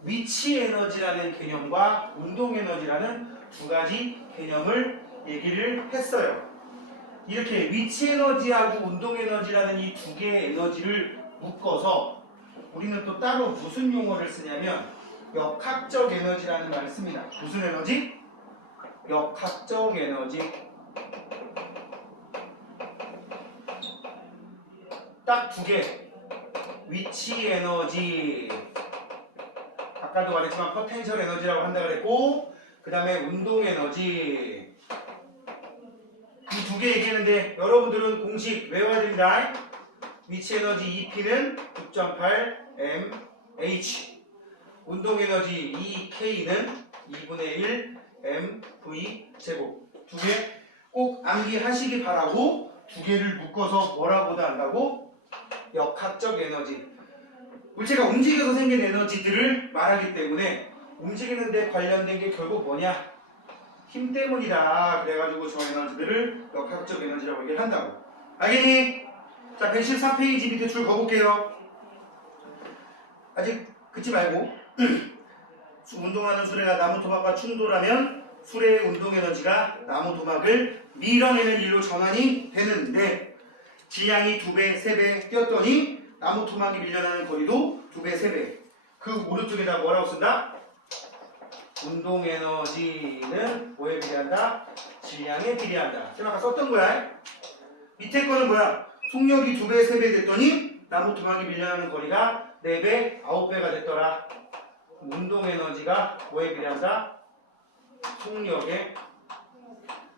위치 에너지라는 개념과 운동 에너지라는 2가지 개념을 얘기를 했어요. 이렇게 위치 에너지하고 운동 에너지라는 이 2개의 에너지를 묶어서 우리는 또 따로 무슨 용어를 쓰냐면 역학적 에너지라는 말을 씁니다. 무슨 에너지? 역학적 에너지. 딱 2개. 위치 에너지. 아까도 말했지만 포텐셜 에너지라고 한다 그랬고, 그 다음에 운동 에너지. 이 2개 얘기했는데 여러분들은 공식 외워야 됩니다. 위치 에너지 EP는 9.8 mH, 운동 에너지 EK는 2분의 1 mv 제곱. 2개 꼭 암기하시기 바라고 2개를 묶어서 뭐라고도 한다고? 역학적 에너지. 물체가 움직여서 생긴 에너지들을 말하기 때문에 움직이는데 관련된 게 결국 뭐냐? 힘 때문이다. 그래가지고 저 에너지들을 역학적 에너지라고 얘기를 한다고. 알겠니? 자, 113페이지 밑에 줄 거볼게요. 아직 긋지 말고. 운동하는 수레가 나무 토막과 충돌하면 수레의 운동 에너지가 나무 토막을 밀어내는 일로 전환이 되는데 질량이 2배, 3배 뛰었더니 나무 토막이 밀려나는 거리도 2배, 3배. 그 오른쪽에다 뭐라고 쓴다? 운동 에너지는 뭐에 비례한다? 질량에 비례한다. 제가 아까 썼던 거야. 밑에 거는 뭐야? 속력이 2배, 3배 됐더니 나무 토막이 밀려나는 거리가 4배, 9배가 됐더라. 운동 에너지가 뭐에 비례한다? 속력의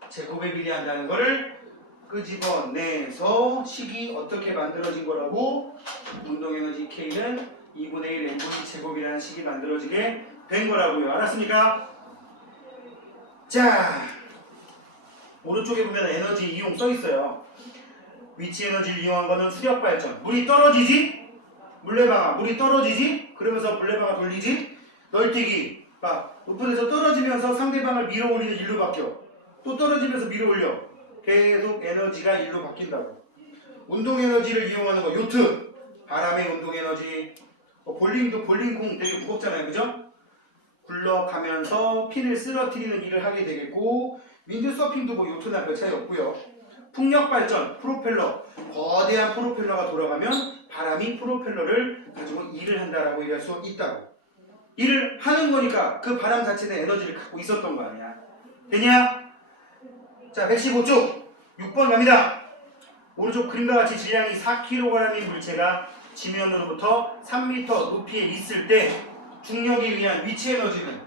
제곱에 비례한다는 거를 끄집어내서 식이 어떻게 만들어진 거라고? 운동 에너지 K는 2분의 1 mv 제곱이라는 식이 만들어지게 된 거라고요. 알았습니까? 자, 오른쪽에 보면 에너지 이용 써 있어요. 위치 에너지를 이용한 거는 수력 발전. 물이 떨어지지? 물레방아, 물이 떨어지지? 그러면서 물레방아 돌리지? 널뛰기. 막 높은 데서 떨어지면서 상대방을 밀어 올리는 일로 바뀌어. 또 떨어지면서 밀어 올려. 계속 에너지가 일로 바뀐다고. 운동 에너지를 이용하는 거 요트. 바람의 운동 에너지. 볼링도 볼링공 되게 무겁잖아요. 그죠? 굴러가면서 핀을 쓰러뜨리는 일을 하게 되겠고 윈드서핑도 뭐 요트나 별 차이 없고요. 풍력 발전, 프로펠러. 거대한 프로펠러가 돌아가면 바람이 프로펠러를 가지고 일을 한다라고 얘기할 수 있다고. 일을 하는 거니까 그 바람 자체는 에너지를 갖고 있었던 거 아니야. 되냐? 자, 115쪽 6번 갑니다. 오른쪽 그림과 같이 질량이 4kg인 물체가 지면으로부터 3m 높이에 있을 때 중력에 의한 위치 에너지는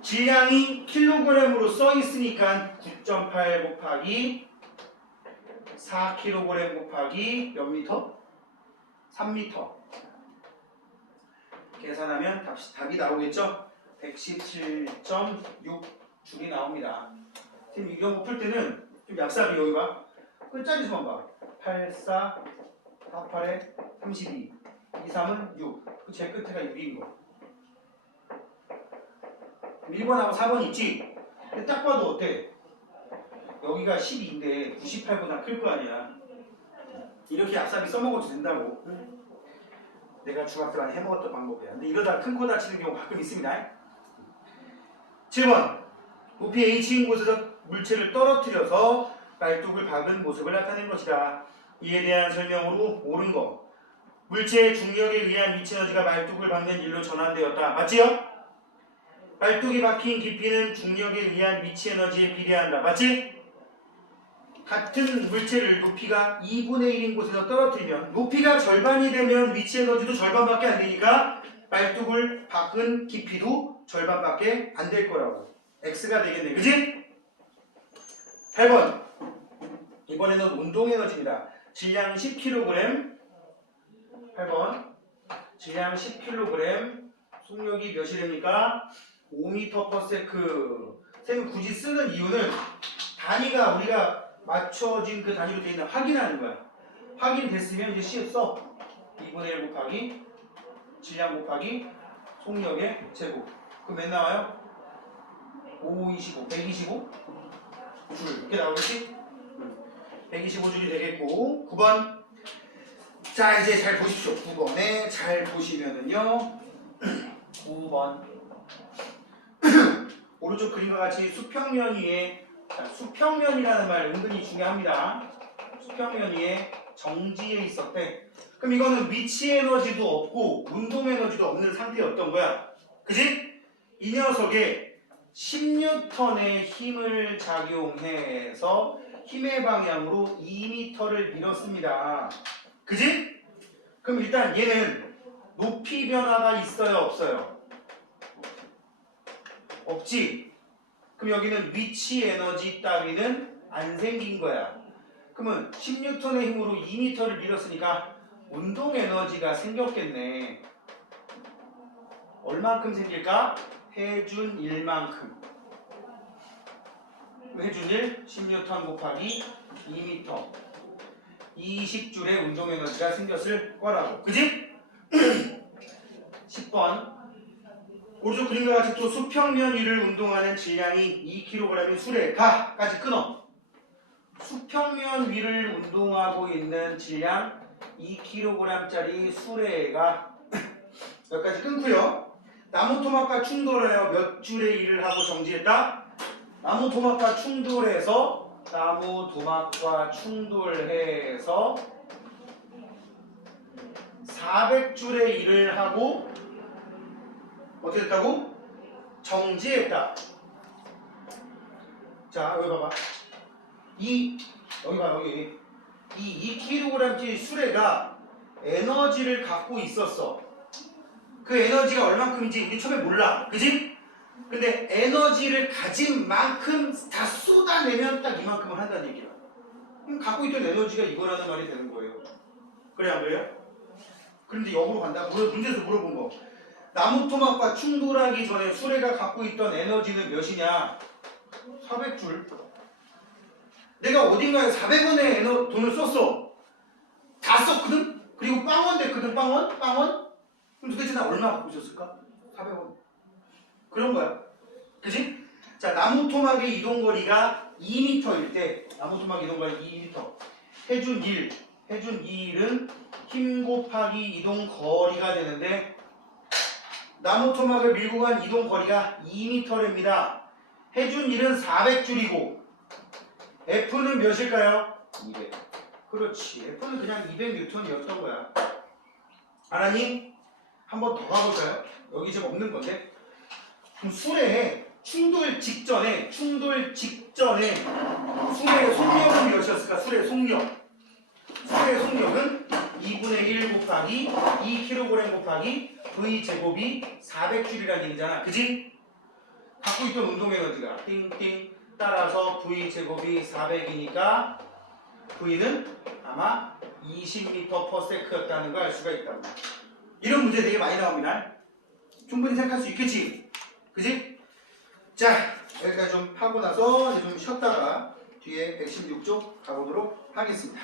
질량이 킬로그램으로 써 있으니까 9.8 곱하기 4kg 곱하기 몇 미터? 3m. 계산하면 답이 나오겠죠? 117.6 줄이 나옵니다. 지금 이 경우 풀 때는 좀 얍삽이 여기 봐. 끝자리 수만 봐. 8, 4, 4, 8에 32. 2, 3은 6. 그 제일 끝에가 6인 거. 1번하고 4번 있지? 근데 딱 봐도 어때? 여기가 12인데 98보다 클 거 아니야. 이렇게 얍삽이 써먹어도 된다고. 내가 중학교 때 해먹었던 방법이야. 근데 이러다 큰 코 다치는 경우 가끔 있습니다. 7번. 높이 H인 곳에서 물체를 떨어뜨려서 말뚝을 박은 모습을 나타낸 것이다. 이에 대한 설명으로 옳은 거. 물체의 중력에 의한 위치 에너지가 말뚝을 박는 일로 전환되었다. 맞지요? 말뚝이 박힌 깊이는 중력에 의한 위치 에너지에 비례한다. 맞지? 같은 물체를 높이가 2분의 1인 곳에서 떨어뜨리면 높이가 절반이 되면 위치 에너지도 절반밖에 안 되니까 말뚝을 박은 깊이도 절반밖에 안 될 거라고. X가 되겠네. 그지? 8번. 이번에는 운동 에너지입니다. 질량 10kg. 8번. 질량 10kg. 속력이 몇이됩니까? 5m/s. 쌤이 굳이 쓰는 이유는 단위가 우리가 맞춰진 그 단위로 되어 있는 확인하는 거야. 확인됐으면 이제 시에 써. 2분의 1 곱하기 질량 곱하기 속력의 제곱. 그럼 몇 나와요? 5, 25, 125 줄. 이렇게 나오겠지? 125줄이 되겠고. 9번. 자, 이제 잘 보십시오. 9번에 잘 보시면은요. 9번. 오른쪽 그림과 같이 수평면 위에, 수평면이라는 말 은근히 중요합니다. 수평면 위에 정지해 있었대. 그럼 이거는 위치 에너지도 없고 운동 에너지도 없는 상태였던 거야. 그지? 이 녀석에 10N의 힘을 작용해서 힘의 방향으로 2m를 밀었습니다. 그지? 그럼 일단 얘는 높이 변화가 있어요, 없어요? 없지? 그럼 여기는 위치 에너지 따위는 안 생긴 거야. 그러면 10N의 힘으로 2m를 밀었으니까 운동 에너지가 생겼겠네. 얼만큼 생길까? 해준 1만큼. 해준 1, 10N 곱하기 2m. 20줄의 운동 에너지가 생겼을 거라고. 그지? 10번. 오른쪽 그림과 같이 또 수평면 위를 운동하는 질량이 2kg인 수레가까지 끊어. 수평면 위를 운동하고 있는 질량 2kg짜리 수레가 여기까지 끊고요. 나무 토막과 충돌하여 몇 줄의 일을 하고 정지했다. 나무 토막과 충돌해서 400줄의 일을 하고 어떻게 했다고? 정지했다. 자, 여기 봐봐. 여기 봐, 여기. 이 2kg짜리 수레가 에너지를 갖고 있었어. 그 에너지가 얼만큼인지 우리 처음에 몰라. 그지? 근데 에너지를 가진 만큼 다 쏟아내면 딱 이만큼을 한다는 얘기야. 그럼 갖고 있던 에너지가 이거라는 말이 되는 거예요. 그래, 안 그래요? 그런데 역으로 간다. 문제에서 물어본 거. 나무 토막과 충돌하기 전에 수레가 갖고 있던 에너지는 몇이냐? 400줄. 내가 어딘가에 400원의 돈을 썼어. 다 썼거든? 그리고 빵원 됐거든, 빵원? 그럼 도대체 나 얼마 갖고 있었을까? 400원. 그런 거야. 그치? 자, 나무 토막의 이동거리가 2m일 때, 나무 토막 이동거리 2m. 해준 2일은 힘 곱하기 이동거리가 되는데, 나무 토막을 밀고 간 이동거리가 2m랍니다. 해준 1은 400줄이고, F는 몇일까요? 200. 그렇지. F는 그냥 200N이었던 거야. 알았니? 한 번 더 가볼까요? 여기 지금 없는 건데. 그럼 수레에 충돌 직전에 수레의 속력은 몇이었을까? 수레의 속력은 2분의 1 곱하기 2kg 곱하기 V 제곱이 400줄이라는 얘기잖아. 그지? 갖고 있던 운동 에너지가 띵띵 따라서 V 제곱이 400이니까 V는 아마 20m/s였다는 걸 알 수가 있다고. 이런 문제 되게 많이 나옵니다. 충분히 생각할 수 있겠지? 그지? 자, 여기까지 좀 하고 나서 이제 좀 쉬었다가 뒤에 116쪽 가보도록 하겠습니다.